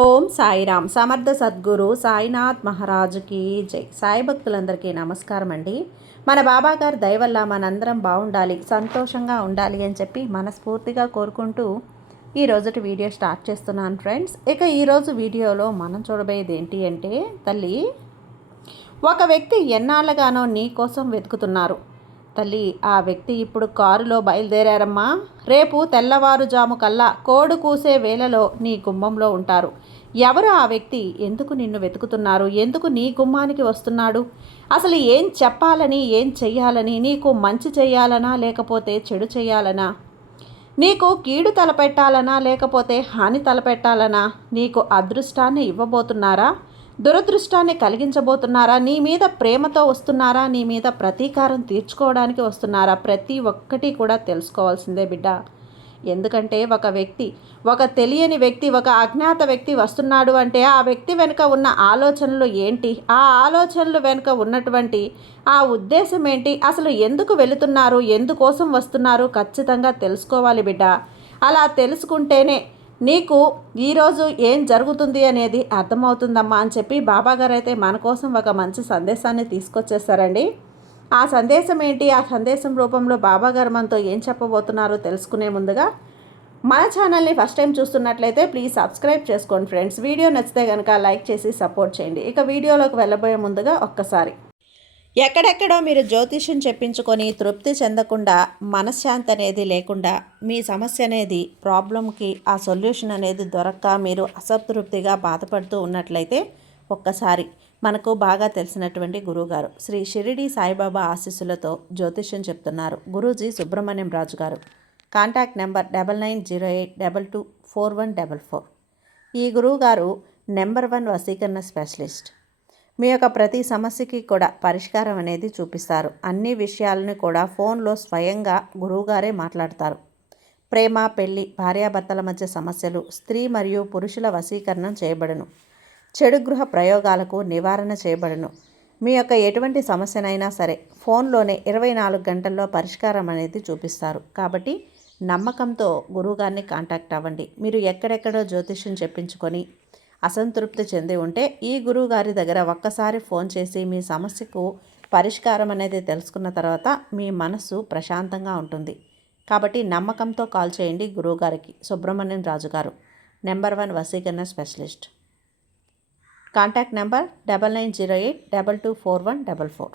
ఓం సాయిరామ్. సమర్థ సద్గురు సాయినాథ్ మహారాజుకి జై. సాయి భక్తులందరికీ నమస్కారం అండి. మన బాబాగారు దయ వల్ల మనందరం బాగుండాలి, సంతోషంగా ఉండాలి అని చెప్పి మనస్ఫూర్తిగా కోరుకుంటూ ఈరోజుటి వీడియో స్టార్ట్ చేస్తున్నాను ఫ్రెండ్స్. ఇక ఈరోజు వీడియోలో మనం చూడబోయేది ఏంటి అంటే, తల్లి, ఒక వ్యక్తి ఎన్నాళ్ళగానో నీ కోసం వెతుకుతున్నారు తల్లి. ఆ వ్యక్తి ఇప్పుడు కారులో బయలుదేరారమ్మా. రేపు తెల్లవారుజాము కల్లా కోడు కూసే వేళలో నీ గుమ్మంలో ఉంటారు. ఎవరు ఆ వ్యక్తి? ఎందుకు నిన్ను వెతుకుతున్నారు? ఎందుకు నీ గుమ్మానికి వస్తున్నాడు? అసలు ఏం చెప్పాలని, ఏం చెయ్యాలని? నీకు మంచి చెయ్యాలనా లేకపోతే చెడు చెయ్యాలనా? నీకు కీడు తలపెట్టాలనా లేకపోతే హాని తలపెట్టాలనా? నీకు అదృష్టాన్ని ఇవ్వబోతున్నారా, దురదృష్టాన్ని కలిగించబోతున్నారా? నీ మీద ప్రేమతో వస్తున్నారా, నీ మీద ప్రతీకారం తీర్చుకోవడానికి వస్తున్నారా? ప్రతి ఒక్కటి కూడా తెలుసుకోవాల్సిందే బిడ్డ. ఎందుకంటే ఒక వ్యక్తి, ఒక తెలియని వ్యక్తి, ఒక అజ్ఞాత వ్యక్తి వస్తున్నాడు అంటే ఆ వ్యక్తి వెనుక ఉన్న ఆలోచనలు ఏంటి, ఆ ఆలోచనలు వెనుక ఉన్నటువంటి ఆ ఉద్దేశం ఏంటి, అసలు ఎందుకు వెళుతున్నారు, ఎందుకోసం వస్తున్నారు, ఖచ్చితంగా తెలుసుకోవాలి బిడ్డ. అలా తెలుసుకుంటేనే నీకు ఈరోజు ఏం జరుగుతుంది అనేది అర్థమవుతుందమ్మా అని చెప్పి బాబాగారు అయితే మన కోసం ఒక మంచి సందేశాన్ని తీసుకొచ్చేస్తారండి. ఆ సందేశం ఏంటి, ఆ సందేశం రూపంలో బాబాగారు మనతో ఏం చెప్పబోతున్నారో తెలుసుకునే ముందుగా మన ఛానల్ని ఫస్ట్ టైం చూస్తున్నట్లయితే ప్లీజ్ సబ్స్క్రైబ్ చేసుకోండి ఫ్రెండ్స్. వీడియో నచ్చితే కనుక లైక్ చేసి సపోర్ట్ చేయండి. ఇక వీడియోలోకి వెళ్ళబోయే ముందుగా ఒక్కసారి, ఎక్కడెక్కడో మీరు జ్యోతిష్యం చెప్పించుకొని తృప్తి చెందకుండా, మనశ్శాంతి అనేది లేకుండా, మీ సమస్య అనేది ప్రాబ్లంకి ఆ సొల్యూషన్ అనేది దొరక్క మీరు అసంతృప్తిగా బాధపడుతూ ఉన్నట్లయితే ఒక్కసారి మనకు బాగా తెలిసినటువంటి గురువుగారు శ్రీ షిరిడి సాయిబాబా ఆశీస్సులతో జ్యోతిష్యం చెప్తున్నారు గురూజీ సుబ్రహ్మణ్యం రాజు గారు. Contact number 9908224144. ఈ గురువుగారు నెంబర్ 1 వశీకరణ స్పెషలిస్ట్. మీ యొక్క ప్రతి సమస్యకి కూడా పరిష్కారం అనేది చూపిస్తారు. అన్ని విషయాలను కూడా ఫోన్లో స్వయంగా గురువుగారే మాట్లాడతారు. ప్రేమ, పెళ్లి, భార్యాభర్తల మధ్య సమస్యలు, స్త్రీ మరియు పురుషుల వశీకరణం చేయబడును. చెడు గృహ ప్రయోగాలకు నివారణ చేయబడును. మీ యొక్క ఎటువంటి సమస్యనైనా సరే ఫోన్లోనే 24 గంటల్లో పరిష్కారం అనేది చూపిస్తారు. కాబట్టి నమ్మకంతో గురువుగారిని కాంటాక్ట్ అవ్వండి. మీరు ఎక్కడెక్కడో జ్యోతిష్యం చెప్పించుకొని అసంతృప్తి చెంది ఉంటే ఈ గురువుగారి దగ్గర ఒక్కసారి ఫోన్ చేసి మీ సమస్యకు పరిష్కారం అనేది తెలుసుకున్న తర్వాత మీ మనసు ప్రశాంతంగా ఉంటుంది. కాబట్టి నమ్మకంతో కాల్ చేయండి గురువుగారికి. సుబ్రహ్మణ్యం రాజు గారు, నెంబర్ 1 వశీకరణ స్పెషలిస్ట్. Contact number 9908224144.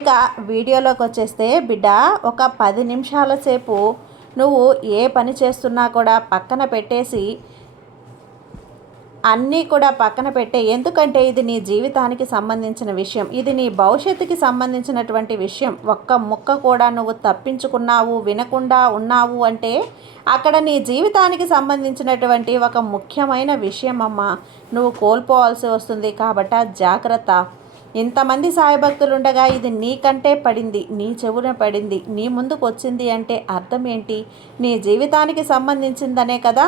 ఇంకా వీడియోలోకి వచ్చేస్తే బిడ్డ, ఒక 10 నిమిషాల సేపు నువ్వు ఏ పని చేస్తున్నా కూడా పక్కన పెట్టేసి, అన్నీ కూడా పక్కన పెట్టే. ఎందుకంటే ఇది నీ జీవితానికి సంబంధించిన విషయం, ఇది నీ భవిష్యత్తుకి సంబంధించినటువంటి విషయం. ఒక్క ముక్క కూడా నువ్వు తప్పించుకున్నావు, వినకుండా ఉన్నావు అంటే అక్కడ నీ జీవితానికి సంబంధించినటువంటి ఒక ముఖ్యమైన విషయం అమ్మ నువ్వు కోల్పోవాల్సి వస్తుంది. కాబట్టి జాగ్రత్త. ఇంతమంది సాయిభక్తులు ఉండగా ఇది నీకంటే పడింది, నీ చెవున పడింది, నీ ముందుకు వచ్చింది అంటే అర్థం ఏంటి? నీ జీవితానికి సంబంధించిందనే కదా.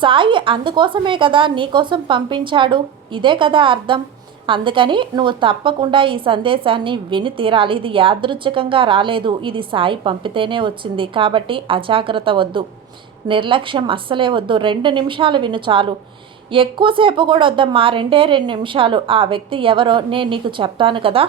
సాయి అందుకోసమే కదా నీకోసం పంపించాడు, ఇదే కదా అర్థం. అందుకని నువ్వు తప్పకుండా ఈ సందేశాన్ని విని తీరాలి. ఇది యాదృచ్ఛికంగా రాలేదు, ఇది సాయి పంపితేనే వచ్చింది. కాబట్టి అజాగ్రత్త వద్దు, నిర్లక్ష్యం అస్సలే వద్దు. 2 నిమిషాలు విను చాలు. ఎక్కువసేపు కూడా వద్దమ్మా, 2 నిమిషాలు. ఆ వ్యక్తి ఎవరో నేను నీకు చెప్తాను కదా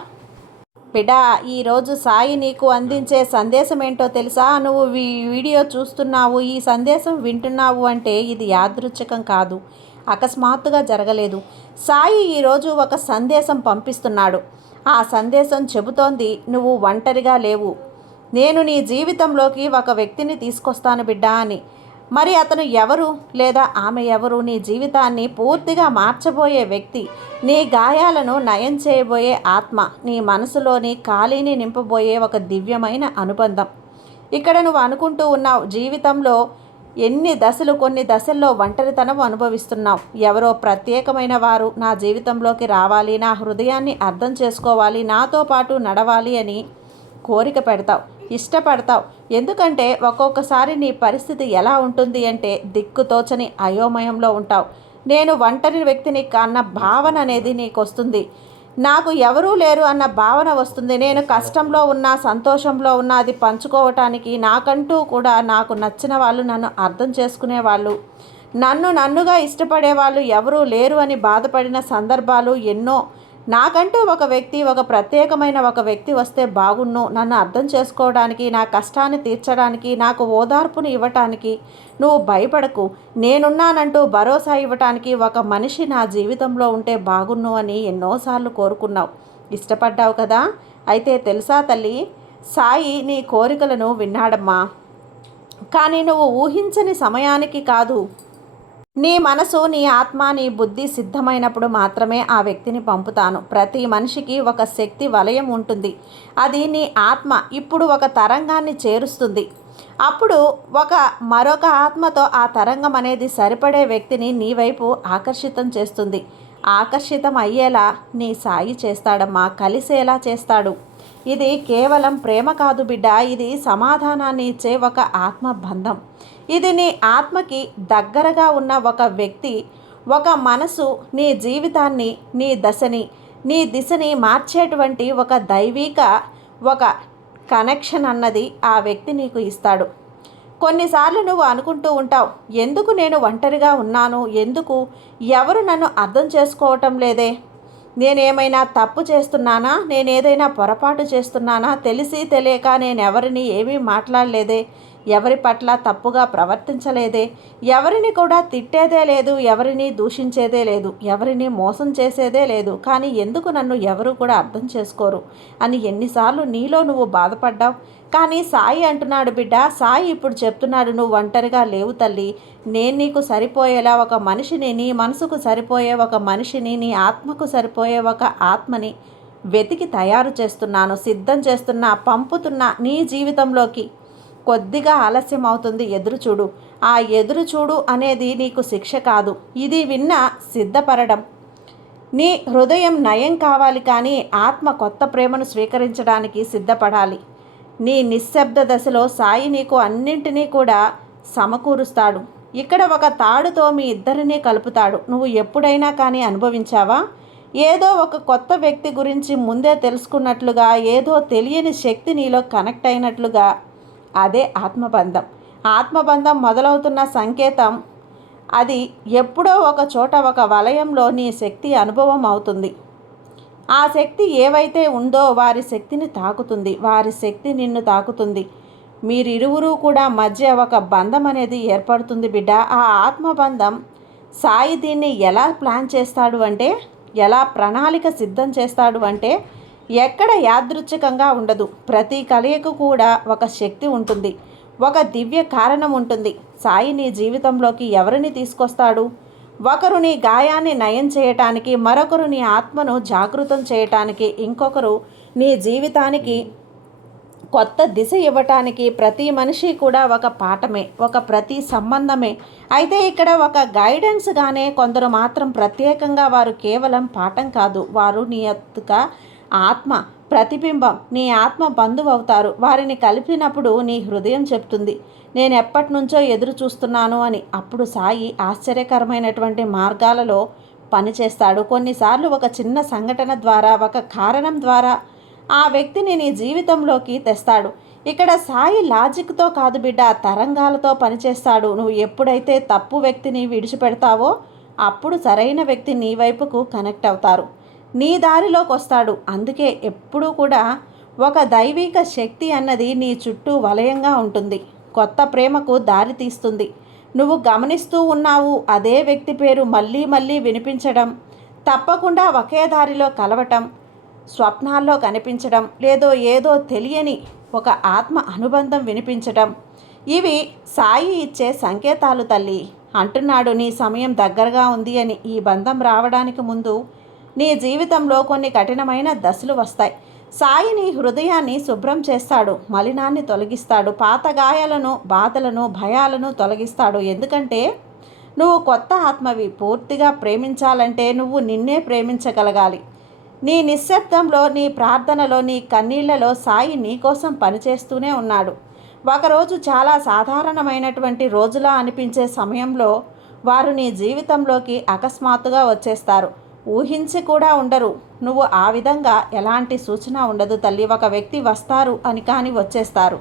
బిడ్డా. ఈరోజు సాయి నీకు అందించే సందేశం ఏంటో తెలుసా? నువ్వు వీడియో చూస్తున్నావు, ఈ సందేశం వింటున్నావు అంటే ఇది యాదృచ్ఛికం కాదు, అకస్మాత్తుగా జరగలేదు. సాయి ఈరోజు ఒక సందేశం పంపిస్తున్నాడు. ఆ సందేశం చెబుతోంది నువ్వు ఒంటరిగా లేవు, నేను నీ జీవితంలోకి ఒక వ్యక్తిని తీసుకొస్తాను బిడ్డా అని. మరి అతను ఎవరు లేదా ఆమె ఎవరు? నీ జీవితాన్ని పూర్తిగా మార్చబోయే వ్యక్తి, నీ గాయాలను నయం చేయబోయే ఆత్మ, నీ మనసులోని ఖాళీని నింపబోయే ఒక దివ్యమైన అనుబంధం. ఇక్కడ నువ్వు అనుకుంటూ ఉన్నావు జీవితంలో ఎన్ని దశలు, కొన్ని దశల్లో ఒంటరితనం అనుభవిస్తున్నావు. ఎవరో ప్రత్యేకమైన వారు నా జీవితంలోకి రావాలి, నా హృదయాన్ని అర్థం చేసుకోవాలి, నాతో పాటు నడవాలి అని కోరిక పెడతావు, ఇష్టపడతావు. ఎందుకంటే ఒక్కొక్కసారి నీ పరిస్థితి ఎలా ఉంటుంది అంటే దిక్కుతోచని అయోమయంలో ఉంటావు. నేను ఒంటరి వ్యక్తిని అన్న భావన అనేది నీకు వస్తుంది. నాకు ఎవరూ లేరు అన్న భావన వస్తుంది. నేను కష్టంలో ఉన్నా, సంతోషంలో ఉన్నా అది పంచుకోవటానికి నాకంటూ కూడా నాకు నచ్చిన వాళ్ళు, నన్ను అర్థం చేసుకునే వాళ్ళు నన్నుగా ఇష్టపడే వాళ్ళు ఎవరూ లేరు అని బాధపడిన సందర్భాలు ఎన్నో. నాకంటూ ఒక ప్రత్యేకమైన ఒక వ్యక్తి వస్తే బాగున్ను, నన్ను అర్థం చేసుకోవడానికి, నా కష్టాన్ని తీర్చడానికి, నాకు ఓదార్పును ఇవ్వటానికి. నువ్వు భయపడకు, నేనున్నానంటూ భరోసా ఇవ్వటానికి ఒక మనిషి నా జీవితంలో ఉంటే బాగున్ను అని ఎన్నోసార్లు కోరుకున్నావు, ఇష్టపడ్డావు కదా. అయితే తెలుసా తల్లి, సాయి నీ కోరికలను విన్నాడమ్మా. కానీ నువ్వు ఊహించని సమయానికి కాదు. నీ మనసు, నీ ఆత్మ, నీ బుద్ధి సిద్ధమైనప్పుడు మాత్రమే ఆ వ్యక్తిని పంపుతాను. ప్రతి మనిషికి ఒక శక్తి వలయం ఉంటుంది. అది నీ ఆత్మ ఇప్పుడు ఒక తరంగాన్ని చేరుస్తుంది. అప్పుడు మరొక ఆత్మతో ఆ తరంగం అనేది సరిపడే వ్యక్తిని నీ వైపు ఆకర్షితం చేస్తుంది. ఆకర్షితం అయ్యేలా నీ సాయి చేస్తాడమ్మా, కలిసేలా చేస్తాడు. ఇది కేవలం ప్రేమ కాదు బిడ్డ, ఇది సమాధానాన్ని ఇచ్చే ఒక ఆత్మబంధం. ఇది నీ ఆత్మకి దగ్గరగా ఉన్న ఒక వ్యక్తి, ఒక మనసు నీ జీవితాన్ని, నీ దిశని మార్చేటువంటి ఒక దైవిక ఒక కనెక్షన్ అన్నది ఆ వ్యక్తి నీకు ఇస్తాడు. కొన్నిసార్లు నువ్వు అనుకుంటూ ఉంటావు, ఎందుకు నేను ఒంటరిగా ఉన్నాను, ఎందుకు ఎవరు నన్ను అర్థం చేసుకోవటం లేదే, నేనేమైనా తప్పు చేస్తున్నానా, నేనేదైనా పొరపాటు చేస్తున్నానా, తెలిసి తెలియక నేను ఎవరిని ఏమీ మాట్లాడలేదే, ఎవరి పట్ల తప్పుగా ప్రవర్తించలేదే, ఎవరిని కూడా తిట్టేదే లేదు, ఎవరిని దూషించేదే లేదు, ఎవరిని మోసం చేసేదే లేదు, కానీ ఎందుకు నన్ను ఎవరు కూడా అర్థం చేసుకోరు అని ఎన్నిసార్లు నీలో నువ్వు బాధపడ్డావు. కానీ సాయి అంటున్నాడు బిడ్డ, సాయి ఇప్పుడు చెప్తున్నాడు, నువ్వు ఒంటరిగా లేవు తల్లి. నేను నీకు సరిపోయేలా ఒక మనిషిని, నీ మనసుకు సరిపోయే ఒక మనిషిని, నీ ఆత్మకు సరిపోయే ఒక ఆత్మని వెతికి తయారు చేస్తున్నాను, సిద్ధం చేస్తున్నా, పంపుతున్నా నీ జీవితంలోకి. కొద్దిగా ఆలస్యం అవుతుంది, ఎదురుచూడు. ఆ ఎదురుచూడు అనేది నీకు శిక్ష కాదు, ఇది సిద్ధపడడం. నీ హృదయం నయం కావాలి, కానీ ఆత్మ కొత్త ప్రేమను స్వీకరించడానికి సిద్ధపడాలి. నీ నిశ్శబ్ద దశలో సాయి నీకు అన్నింటినీ కూడా సమకూరుస్తాడు. ఇక్కడ ఒక తాడుతో మీ ఇద్దరినీ కలుపుతాడు. నువ్వు ఎప్పుడైనా కానీ అనుభవించావా? ఏదో ఒక కొత్త వ్యక్తి గురించి ముందే తెలుసుకున్నట్లుగా, ఏదో తెలియని శక్తి నీలో కనెక్ట్ అయినట్లుగా. అదే ఆత్మబంధం. ఆత్మబంధం మొదలవుతున్న సంకేతం అది. ఎప్పుడో ఒక చోట ఒక వలయంలో నీ శక్తి అనుభవం అవుతుంది. ఆ శక్తి ఏవైతే ఉందో వారి శక్తిని తాకుతుంది, వారి శక్తి నిన్ను తాకుతుంది. మీరిరువురు కూడా మధ్య ఒక బంధం అనేది ఏర్పడుతుంది బిడ్డ. ఆ ఆత్మబంధం సాయి దీన్ని ఎలా ప్లాన్ చేస్తాడు అంటే, ఎలా ప్రణాళిక సిద్ధం చేస్తాడు అంటే, ఎక్కడ యాదృచ్ఛికంగా ఉండదు. ప్రతి కలయిక కూడా ఒక శక్తి ఉంటుంది, ఒక దివ్య కారణం ఉంటుంది. సాయి నీ జీవితంలోకి ఎవరిని తీసుకొస్తాడు? ఒకరు నీ గాయాన్ని నయం చేయటానికి, మరొకరు నీ ఆత్మను జాగృతం చేయటానికి, ఇంకొకరు నీ జీవితానికి కొత్త దిశ ఇవ్వటానికి. ప్రతి మనిషి కూడా ఒక పాఠమే, ప్రతి సంబంధమే. అయితే ఇక్కడ ఒక గైడెన్స్గానే కొందరు మాత్రం ప్రత్యేకంగా, వారు కేవలం పాఠం కాదు, వారు నీ యొక్క ఆత్మ ప్రతిబింబం, నీ ఆత్మ బంధువు అవుతారు. వారిని కలిపినప్పుడు నీ హృదయం చెప్తుంది, నేను ఎప్పటి నుంచో ఎదురు చూస్తున్నాను అని. అప్పుడు సాయి ఆశ్చర్యకరమైనటువంటి మార్గాలలో పనిచేస్తాడు. కొన్నిసార్లు ఒక చిన్న సంఘటన ద్వారా, ఒక కారణం ద్వారా ఆ వ్యక్తిని నీ జీవితంలోకి తెస్తాడు. ఇక్కడ సాయి లాజిక్తో కాదు బిడ్డ, తరంగాలతో పనిచేస్తాడు. నువ్వు ఎప్పుడైతే తప్పు వ్యక్తిని విడిచిపెడతావో అప్పుడు సరైన వ్యక్తి నీ వైపుకు కనెక్ట్ అవుతారు, నీ దారిలోకి వస్తాడు. అందుకే ఎప్పుడూ కూడా ఒక దైవిక శక్తి అన్నది నీ చుట్టూ వలయంగా ఉంటుంది, కొత్త ప్రేమకు దారి తీస్తుంది. నువ్వు గమనిస్తూ ఉన్నావు, అదే వ్యక్తి పేరు మళ్ళీ మళ్ళీ వినిపించడం, తప్పకుండా ఒకే దారిలో కలవటం, స్వప్నాల్లో కనిపించడం, ఏదో తెలియని ఒక ఆత్మ అనుబంధం వినిపించడం. ఇవి సాయి ఇచ్చే సంకేతాలు తల్లి. అంటున్నాడు, నీ సమయం దగ్గరగా ఉంది అని. ఈ బంధం రావడానికి ముందు నీ జీవితంలో కొన్ని కఠినమైన దశలు వస్తాయి. సాయి నీ హృదయాన్ని శుభ్రం చేస్తాడు, మలినాన్ని తొలగిస్తాడు, పాత గాయాలను, బాధలను, భయాలను తొలగిస్తాడు. ఎందుకంటే నువ్వు కొత్త ఆత్మవి. పూర్తిగా ప్రేమించాలంటే నువ్వు నిన్నే ప్రేమించగలగాలి. నీ నిశ్శబ్దంలో, నీ ప్రార్థనలో, నీ కన్నీళ్లలో సాయి నీకోసం పనిచేస్తూనే ఉన్నాడు. ఒకరోజు చాలా సాధారణమైనటువంటి రోజులా అనిపించే సమయంలో వారు నీ జీవితంలోకి అకస్మాత్తుగా వచ్చేస్తారు. ఊహించి కూడా ఉండరు. నువ్వు ఆ విధంగా ఎలాంటి సూచన ఉండదు తల్లి. ఒక వ్యక్తి వస్తారు అని కానీ వచ్చేస్తారు.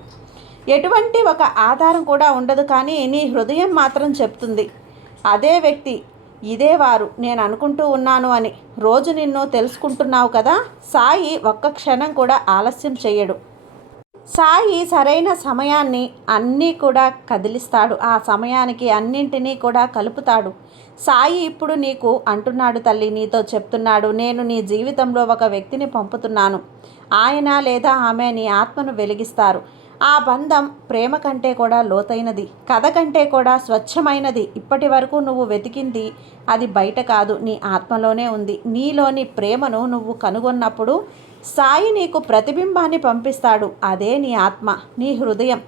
ఎటువంటి ఒక ఆధారం కూడా ఉండదు, కానీ నీ హృదయం మాత్రం చెప్తుంది, అదే వ్యక్తి ఇదే వారు నేను అనుకుంటూ ఉన్నాను అని రోజు నిన్ను తెలుసుకుంటున్నావు కదా. సాయి ఒక్క క్షణం కూడా ఆలస్యం చేయడు. సాయి సరైన సమయాన్ని అన్నీ కూడా కదిలిస్తాడు. ఆ సమయానికి అన్నింటినీ కూడా కలుపుతాడు. సాయి ఇప్పుడు నీకు అంటున్నాడు తల్లి, నీతో చెప్తున్నాడు, నేను నీ జీవితంలో ఒక వ్యక్తిని పంపుతున్నాను. ఆయన లేదా ఆమె నీ ఆత్మను వెలిగిస్తారు. ఆ బంధం ప్రేమ కంటే కూడా లోతైనది, కథ కంటే కూడా స్వచ్ఛమైనది. ఇప్పటి వరకు నువ్వు వెతికింది అది బయట కాదు, నీ ఆత్మలోనే ఉంది. నీలోని ప్రేమను నువ్వు కనుగొన్నప్పుడు సాయి నీకు ప్రతిబింబాన్ని పంపిస్తాడు. అదే నీ ఆత్మ, నీ హృదయం.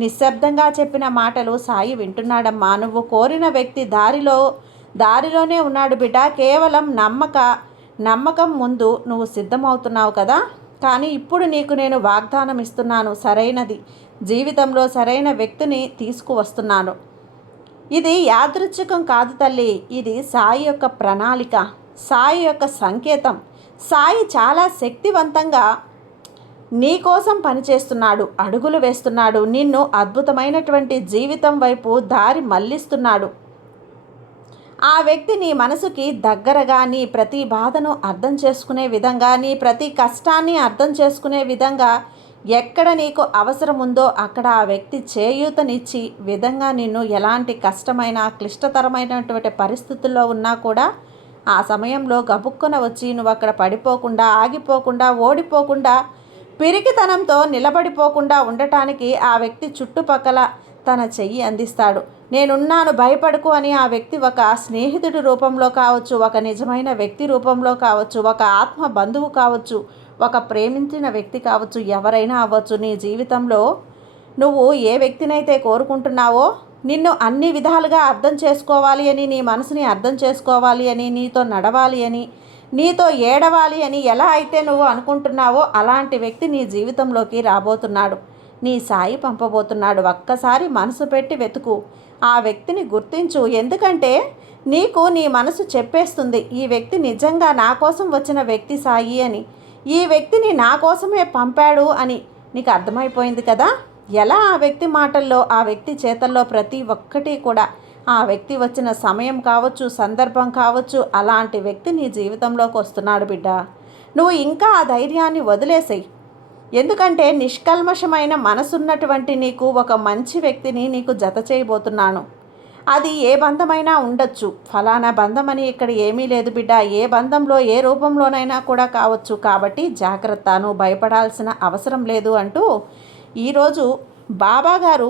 నిశ్శబ్దంగా చెప్పిన మాటలు సాయి వింటున్నాడమ్మా. నువ్వు కోరిన వ్యక్తి దారిలోనే ఉన్నాడు బిడ్డ. కేవలం నమ్మకం ముందు నువ్వు సిద్ధమవుతున్నావు కదా. కానీ ఇప్పుడు నీకు నేను వాగ్దానం ఇస్తున్నాను, సరైనది జీవితంలో సరైన వ్యక్తిని తీసుకువస్తున్నాను. ఇది యాదృచ్ఛికం కాదు తల్లి, ఇది సాయి యొక్క ప్రణాళిక, సాయి యొక్క సంకేతం. సాయి చాలా శక్తివంతంగా నీ కోసం పనిచేస్తున్నాడు, అడుగులు వేస్తున్నాడు, నిన్ను అద్భుతమైనటువంటి జీవితం వైపు దారి మళ్లిస్తున్నాడు. ఆ వ్యక్తి నీ మనసుకి దగ్గరగా, నీ ప్రతి బాధను అర్థం చేసుకునే విధంగా, నీ ప్రతి కష్టాన్ని అర్థం చేసుకునే విధంగా, ఎక్కడ నీకు అవసరం ఉందో అక్కడ ఆ వ్యక్తి చేయూతనిచ్చి విధంగా నిన్ను ఎలాంటి కష్టమైన క్లిష్టతరమైనటువంటి పరిస్థితుల్లో ఉన్నా కూడా ఆ సమయంలో గబుక్కున వచ్చి నువ్వు అక్కడ పడిపోకుండా, ఆగిపోకుండా, ఓడిపోకుండా, పిరికితనంతో నిలబడిపోకుండా ఉండటానికి ఆ వ్యక్తి చుట్టుపక్కల తన చెయ్యి అందిస్తాడు. నేనున్నాను, భయపడకు అని ఆ వ్యక్తి ఒక స్నేహితుడి రూపంలో కావచ్చు, ఒక నిజమైన వ్యక్తి రూపంలో కావచ్చు, ఒక ఆత్మ బంధువు కావచ్చు, ఒక ప్రేమించిన వ్యక్తి కావచ్చు, ఎవరైనా అవ్వచ్చు. నీ జీవితంలో నువ్వు ఏ వ్యక్తినైతే కోరుకుంటున్నావో, నిన్ను అన్ని విధాలుగా అర్థం చేసుకోవాలి అని, నీ మనసుని అర్థం చేసుకోవాలి అని, నీతో నడవాలి అని, నీతో ఏడవాలి అని ఎలా అయితే నువ్వు అనుకుంటున్నావో అలాంటి వ్యక్తి నీ జీవితంలోకి రాబోతున్నాడు. నీ సాయి పంపబోతున్నాడు. ఒక్కసారి మనసు పెట్టి వెతుకు, ఆ వ్యక్తిని గుర్తించు. ఎందుకంటే నీకు నీ మనసు చెప్పేస్తుంది, ఈ వ్యక్తి నిజంగా నా కోసం వచ్చిన వ్యక్తి సాయి అని, ఈ వ్యక్తిని నా కోసమే పంపాడు అని నీకు అర్థమైపోయింది కదా. ఎలా ఆ వ్యక్తి మాటల్లో, ఆ వ్యక్తి చేతల్లో ప్రతి ఒక్కటి కూడా, ఆ వ్యక్తి వచ్చిన సమయం కావచ్చు, సందర్భం కావచ్చు, అలాంటి వ్యక్తి నీ జీవితంలోకి వస్తున్నాడు బిడ్డ. నువ్వు ఇంకా ఆ ధైర్యాన్ని వదిలేసేయి. ఎందుకంటే నిష్కల్మషమైన మనసున్నటువంటి నీకు ఒక మంచి వ్యక్తిని నీకు జత చేయబోతున్నాను. అది ఏ బంధమైనా ఉండొచ్చు, ఫలానా బంధం అని ఇక్కడ ఏమీ లేదు బిడ్డ. ఏ బంధంలో ఏ రూపంలోనైనా కూడా కావచ్చు. కాబట్టి జాగ్రత్త, నువ్వు భయపడాల్సిన అవసరం లేదు అంటూ ఈరోజు బాబాగారు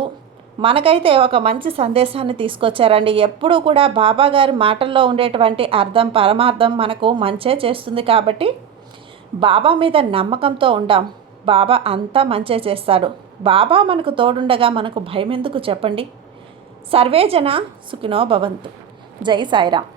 మనకైతే ఒక మంచి సందేశాన్ని తీసుకొచ్చారండి. ఎప్పుడూ కూడా బాబాగారి మాటల్లో ఉండేటువంటి అర్థం, పరమార్థం మనకు మంచే చేస్తుంది. కాబట్టి బాబా మీద నమ్మకంతో ఉండాం. బాబా అంతా మంచే చేస్తాడు. బాబా మనకు తోడుండగా మనకు భయం ఎందుకు చెప్పండి. సర్వేజన సుఖినో భవంతు. జై సాయిరామ్.